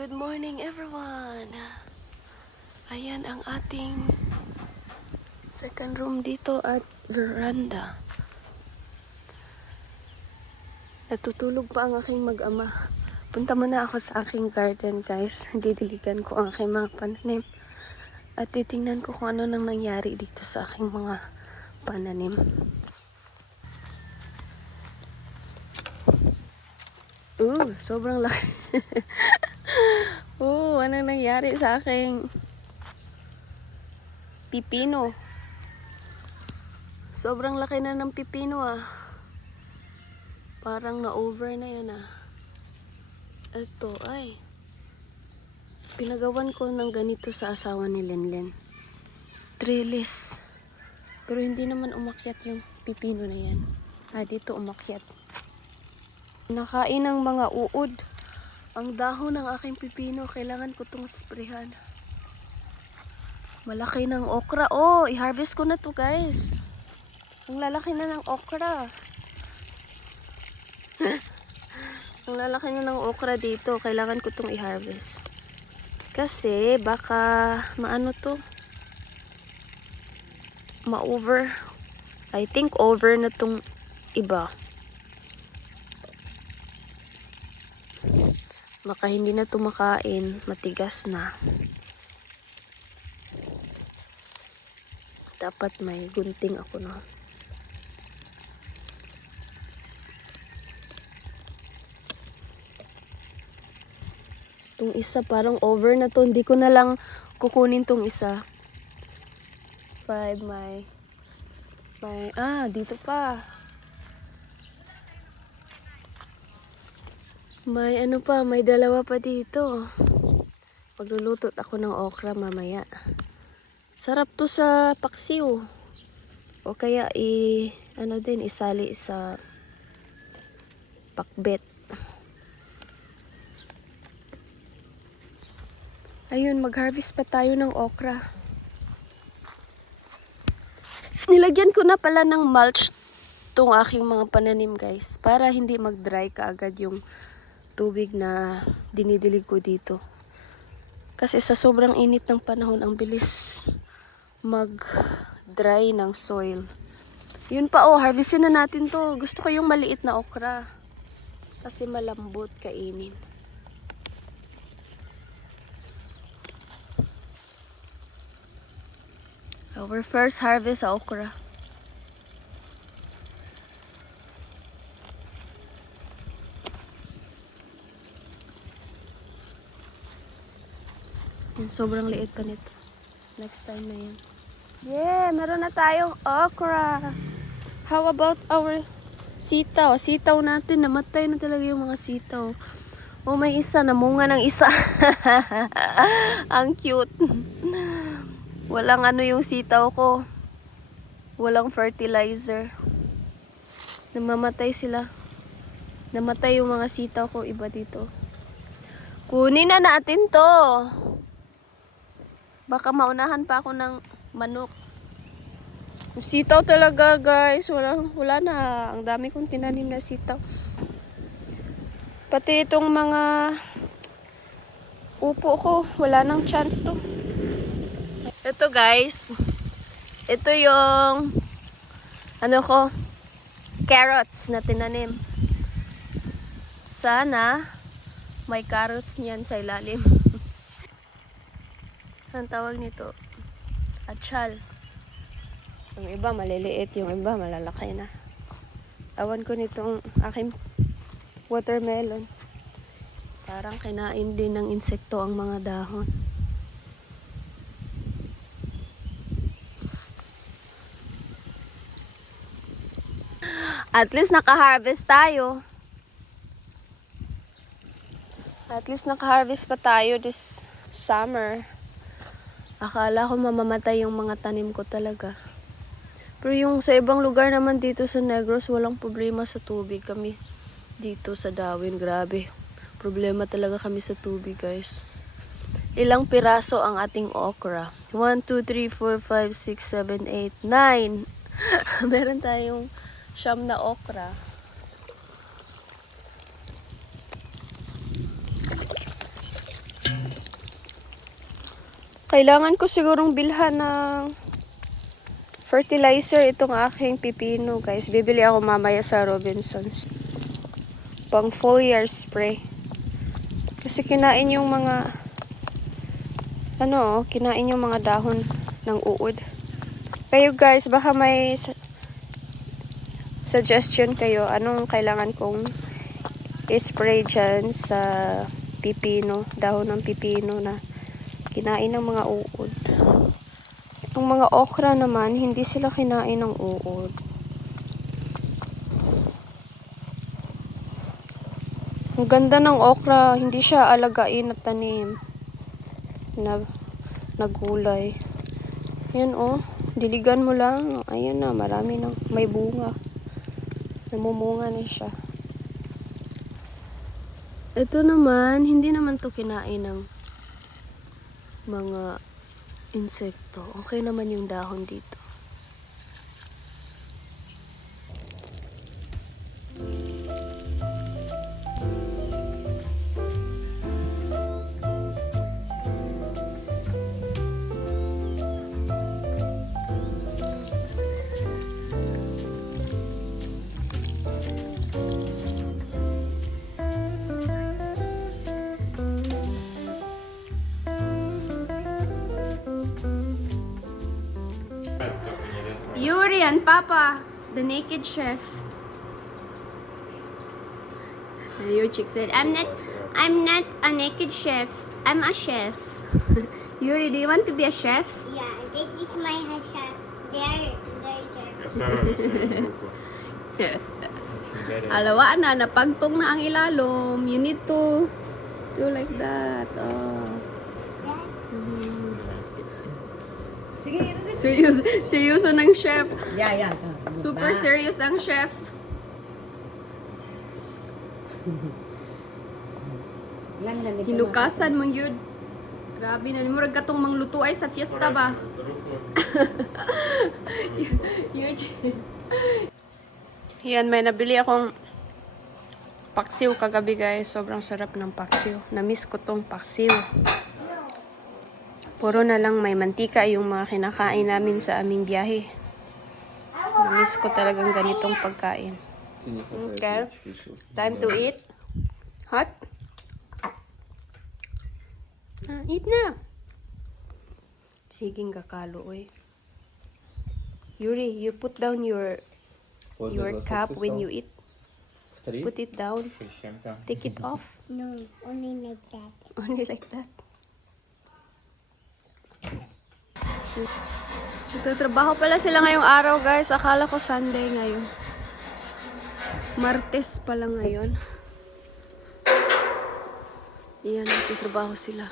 Good morning everyone! Ayan ang ating second room dito at veranda. Natutulog pa ang aking mag-ama. Punta muna ako sa aking garden guys. Didiligan ko ang aking mga pananim. At titingnan ko kung ano nang nangyari dito sa aking mga pananim. Ooh, sobrang laki. Ooh, anong nangyari sa aking pipino? Sobrang laki na ng pipino ah. Parang na-over na yan ah. Ito ay. Pinagawan ko ng ganito sa asawa ni Lenlen. Trellis. Pero hindi naman umakyat yung pipino na yan. Ah, dito umakyat. Nakain ng mga uod. Ang dahon ng aking pipino, kailangan ko itong sprayhan. Malaki ng okra. Oh, i-harvest ko na to guys. Ang lalaki na ng okra. Ang lalaki na ng okra dito. Kailangan ko itong i-harvest. Kasi baka maano to. Ma-over. I think over na tong iba. Baka hindi na tumakain, matigas na. Dapat may gunting ako no. Itong isa parang over na to. Hindi ko na lang kukunin tong isa. Five, may... May... Ah, dito pa. May ano pa, may dalawa pa dito. Paglulutot ako ng okra mamaya. Sarap to sa paksiw. O kaya i ano din isali sa pakbet. Ayun, mag-harvest pa tayo ng okra. Nilagyan ko na pala ng mulch tong aking mga pananim guys para hindi mag-dry kaagad yung tubig na dinidilig ko dito. Kasi sa sobrang init ng panahon, ang bilis mag-dry ng soil. Yun pa oh, harvestin na natin to. Gusto ko yung maliit na okra. Kasi malambot kainin. Our first harvest okra. Yan, sobrang liit pa nito. Next time na yan. Yeah, meron na tayong okra. How about our sitaw? Sitaw natin, namatay na talaga yung mga sitaw. Oh, may isa, namunga ng isa. Ang cute. Walang ano yung sitaw ko. Walang fertilizer. Namamatay sila. Namatay yung mga sitaw ko, iba dito. Kunin na natin to. Baka maunahan pa ako ng manok. Sitaw talaga guys. Wala, wala na. Ang dami kong tinanim na sitaw. Pati itong mga upo ko. Wala nang chance to. Ito guys. Ito yung ano ko carrots na tinanim. Sana may carrots niyan sa ilalim. Ang tawag nito, atchal. Yung iba maliliit, yung iba malalaki na. Awan ko nitong aking watermelon. Parang kinain din ng insekto ang mga dahon. At least naka-harvest tayo. At least naka-harvest pa tayo this summer. Akala ko mamamatay yung mga tanim ko talaga. Pero yung sa ibang lugar naman dito sa Negros, walang problema sa tubig. Kami dito sa Darwin, grabe. Problema talaga kami sa tubig, guys. Ilang piraso ang ating okra? 1, 2, 3, 4, 5, 6, 7, 8, 9. Meron tayong siyam na okra. Kailangan ko sigurong bilhan ng fertilizer itong aking pipino, guys. Bibili ako mamaya sa Robinsons. Pang foliar spray. Kasi kinain yung mga ano, oh, kinain yung mga dahon ng uod. Kayo guys, baka may su- suggestion kayo anong kailangan kong i-spray dyan sa pipino, dahon ng pipino na kinain ng mga uod. Ang mga okra naman, hindi sila kinain ng uod. Ang ganda ng okra, hindi siya alagain at tanim na nagulay. Yan oh, diligan mo lang. Ayan na, marami na. May bunga. Namumunga na siya. Ito naman, hindi naman to kinain ng mga insekto. Okay naman yung dahon dito. The naked chef. Chick said, "I'm not, I'm not a naked chef. I'm a chef." Yuri, do you want to be a chef? Yeah, this is my hashtag. There, there. Very- Alawa na, napagtong na ang ilalom. You need to do like that. Oh. Sige, ito. Serious, seryoso ng chef. Yeah, yeah. Super serious ang chef. Hinukasan mong yun. Grabe na, murag katong mangluto ay sa fiesta ba? Yan, may nabili akong paksiw kagabi guys. Sobrang sarap ng paksiw. Namiss ko tong paksiw. Puro na lang may mantika yung mga kinakain namin sa aming biyahe. Namiss ko talagang ganitong pagkain. Okay. Time to eat. Hot? Ah, eat na. Siging kakalo, oy. Yuri, you put down your your cup when you eat. Put it down. Take it off. No, only like that. Only like that. Nagtatrabaho pala sila ngayong araw guys. Akala ko Sunday ngayon. Martes pala ngayon. Iyan, nagtatrabaho sila.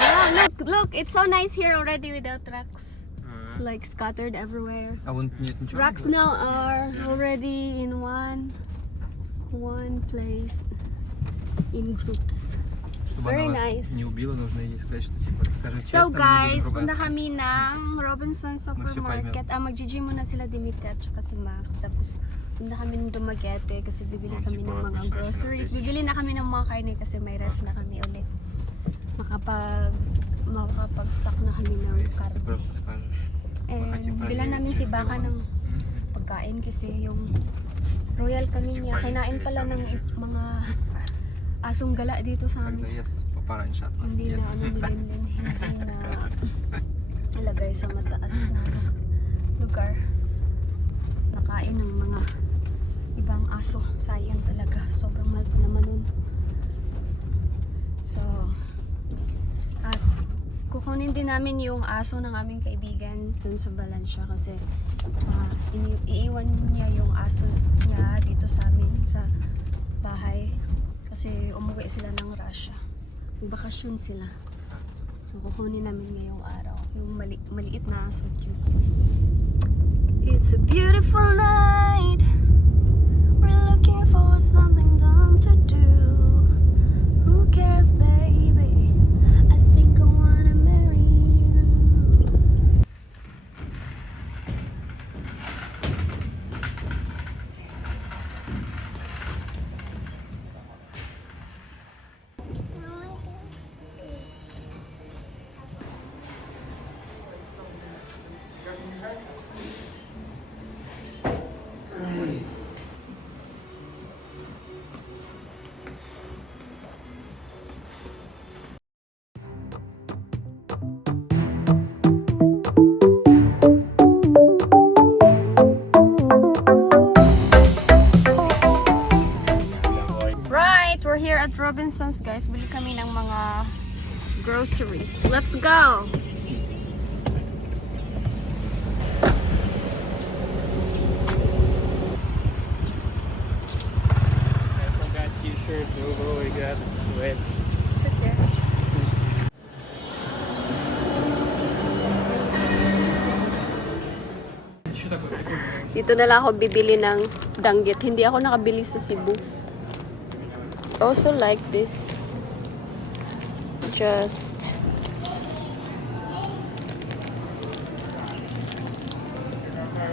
Wow, look, look, it's so nice here already without trucks. Uh, like scattered everywhere. I won't need Rocks now are already in one one place in groups. Чтобы very она вас nice. не убила, нужно ей сказать, что типа, скажем So честно, мы guys, будем punta ругаться. kami ng Robinson Supermarket. Ah, mag-gym muna sila Dimitri at saka si Max. Tapos punta kami ng Dumaguete kasi bibili Ma'am, kami si ng Paul, mga business groceries. na Bibili na kami ng mga karne kasi may ref na kami ulit. Makapag makapag-stock na kami ng Ты karne. просто скажешь. And хотим bilan проверить, namin si чем Baka дело. ng pagkain kasi yung Royal Canin niya, kinain pala ng i- mga asong gala dito sa amin. Yes, parang shot last Hindi na ano nila hindi na ilagay sa mataas na lugar. Nakain ng mga ibang aso. Sayang talaga. Sobrang mahal pa naman nun. So, at kukunin din namin yung aso ng aming kaibigan dun sa Valencia kasi uh, iiwan niya yung aso niya dito sa amin sa bahay kasi umuwi sila ng Russia. Magbakasyon sila. So kukunin namin ngayong araw yung mali maliit na aso cute. It's a beautiful night. We're looking for something dumb to do. Who cares, baby? Guys. Bili kami ng mga groceries. Let's go! I. Dito na lang ako bibili ng danggit. Hindi ako nakabili sa Cebu. Also like this. Just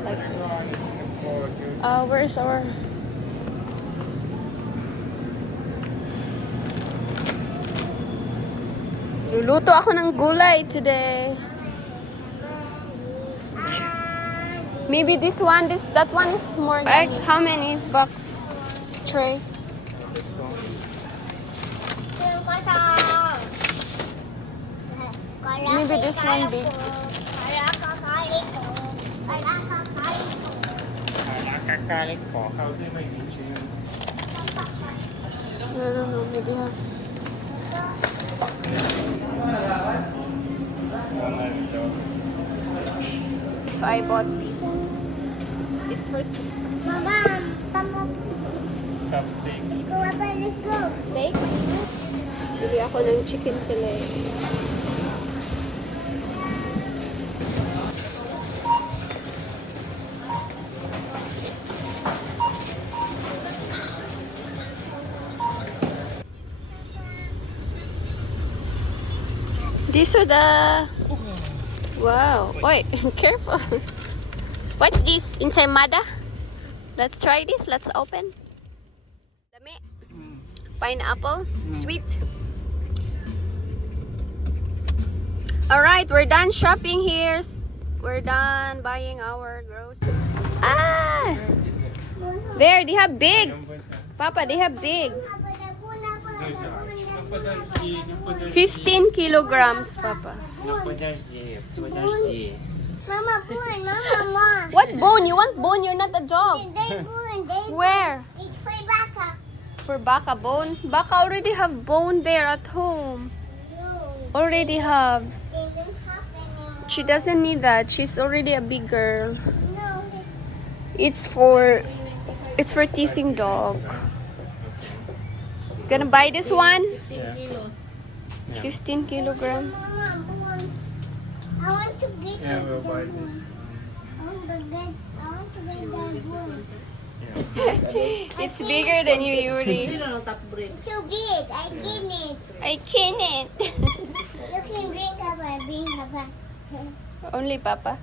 like this. Uh, where's our Luluto ako ng gulay today. Maybe this one, this that one is more than how many bucks tray? Maybe this one big. Nakakalit po. How's it my beach? I don't know, maybe have. If I bought beef, it's for soup. Mama. Stop steak. Let's go, Papa, let's go. Steak? Bili ako ng chicken fillet. The... Wow. Wait, careful. What's this? Ensaymada? Let's try this. Let's open. Pineapple. Sweet. Alright, we're done shopping here. We're done buying our groceries. Ah! There, they have big. Papa, they have big. 15 kilograms, Papa. Mama, bone, mama, What bone? You want bone? You're not a dog. Where? It's for baka. For baka bone? Baka already have bone there at home. No, Already have. they don't have anymore. She doesn't need that. She's already a big girl. No, It's for it's for teasing dog. Gonna buy this one? Yeah. 15 kilogram. I want to get Yeah, the we'll buy bun. this. I want to get, I want to get that bun. It's bigger than you, Yuri. It's so big. I get it. I can't. You can drink Papa, bring Papa. Only Papa.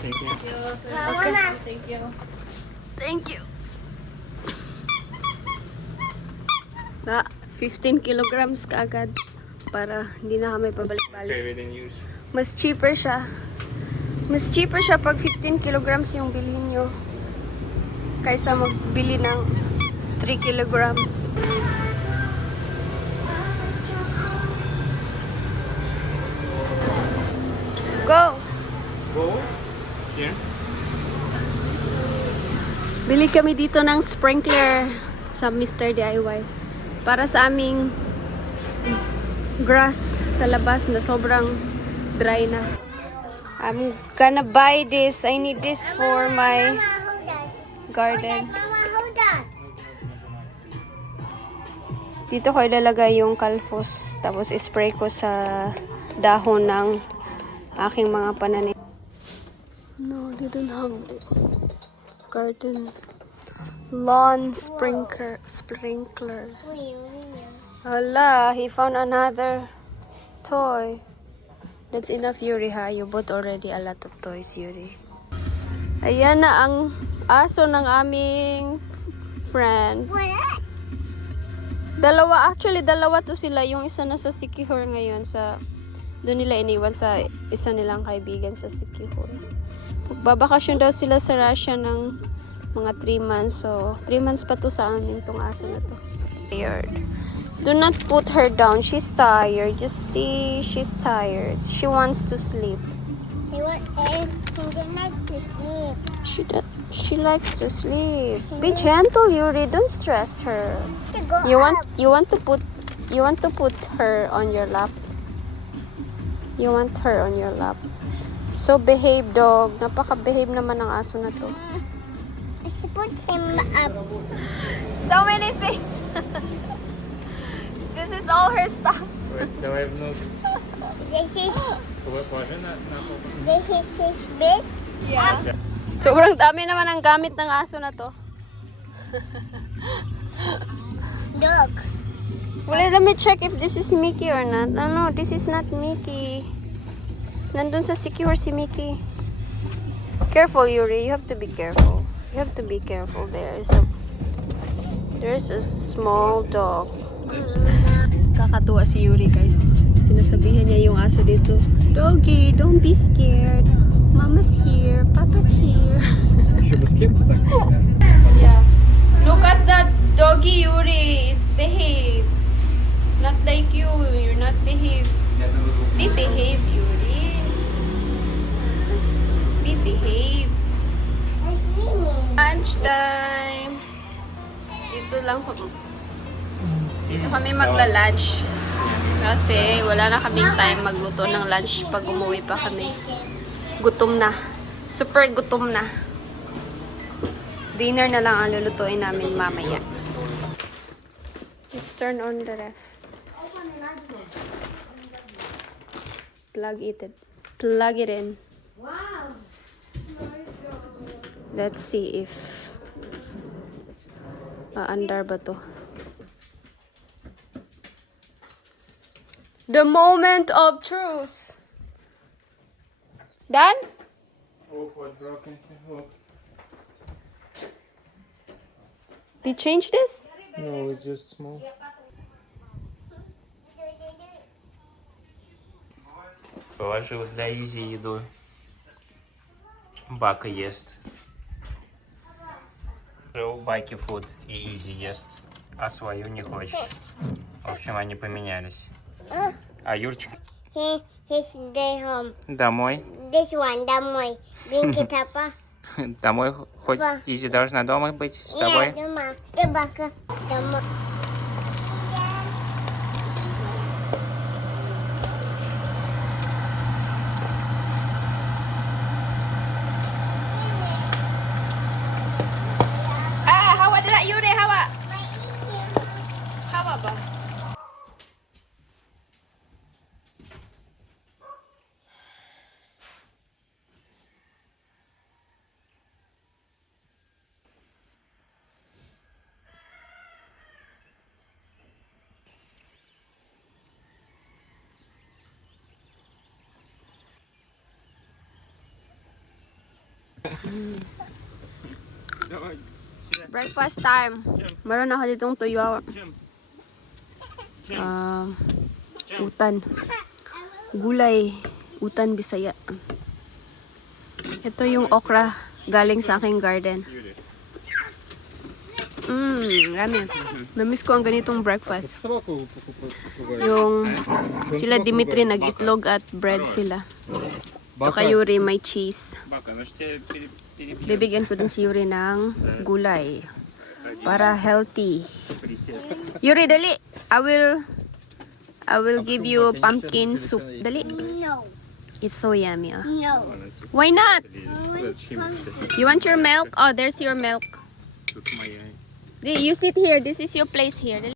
Thank you. Mama, Thank you. Na, 15 kilograms kaagad para hindi na kami pabalik-balik. Okay. Mas cheaper siya. Mas cheaper siya pag 15 kilograms yung bilhin nyo. Kaysa magbili ng 3 kilograms. Go! Go. Here. Bili kami dito ng sprinkler sa Mr. DIY. Para sa aming grass sa labas na sobrang dry na. I'm gonna buy this. I need this for my garden. Dito ko ilalagay yung kalpos. Tapos spray ko sa dahon ng aking mga pananim. No, they don't have garden lawn sprinkler sprinkler. Hala, he found another toy. That's enough, Yuri, ha? You bought already a lot of toys, Yuri. Ayan na ang aso ng aming friend. Dalawa, actually, dalawa to sila. Yung isa na sa Sikihor ngayon sa... Doon nila iniwan sa isa nilang kaibigan sa Sikihor. Magbabakasyon daw sila sa Russia ng mga 3 months. So, 3 months pa to sa amin tong aso na to. Tired. Do not put her down. She's tired. Just see, she's tired. She wants to sleep. He want everything to like to sleep. She do- she likes to sleep. Be gentle, Yuri. Don't stress her. You want up. you want to put You want to put her on your lap? You want her on your lap? So behave dog. Napaka-behave naman ng aso na to. She put him up. So many things. This is all her stuffs. Ой, давай внутрь. This is Положи на, на пол. this is his bed. Yeah. Sobrang dami naman ang gamit ng aso na to. Dog. Wala, let me check if this is Mickey or not. No, no, this is not Mickey. Nandun sa secure si Mickey. Careful, Yuri. You have to be careful. You have to be careful. There is a, there's a small dog. Kakatuwa si Yuri, guys. Sinasabihan niya yung aso dito, Doggy, don't be scared. Mama's here. Papa's here. she was scared Yeah. Look at that doggy, Yuri. It's behaved. Not like you. You're not behave. Be behave, Yuri. Be behave. I see me. Lunchtime. Dito lang po. Dito kami magla-lunch. Kasi wala na kaming time magluto ng lunch pag umuwi pa kami. Gutom na. Super gutom na. Dinner na lang ang lulutuin namin mamaya. Let's turn on the ref. Plug it. in. Plug it in. Wow. Let's see if uh, aandar ba to. The moment of truth. Done? Oh, what broken? Oh. We change this? No, it's just small. Положил для Изи еду. Бака ест. У Баки фуд и Изи ест, а свою не хочет. В общем, они поменялись. А Юрчик He he's day home. домой. This one, домой. Binky Tapa. Домой хоть. Изи должна дома быть с тобой. дома. Собака. Дома. Ba? Breakfast time. Meron ako ditong tuyo. uh, utan. Gulay, utan bisaya. Ito yung okra galing sa aking garden. Mmm, ramen. Namiss ko ang ganitong breakfast. Yung sila Dimitri nag-itlog at bread sila. Ito kay Yuri, may cheese. Bibigyan ko din si Yuri ng gulay. Para healthy. Yuri, dali! I will I will give you pumpkin soup. Dali. No. It's so yummy. Ah. No. Why not? You want your milk? Oh, there's your milk. You sit here. This is your place here. Dali.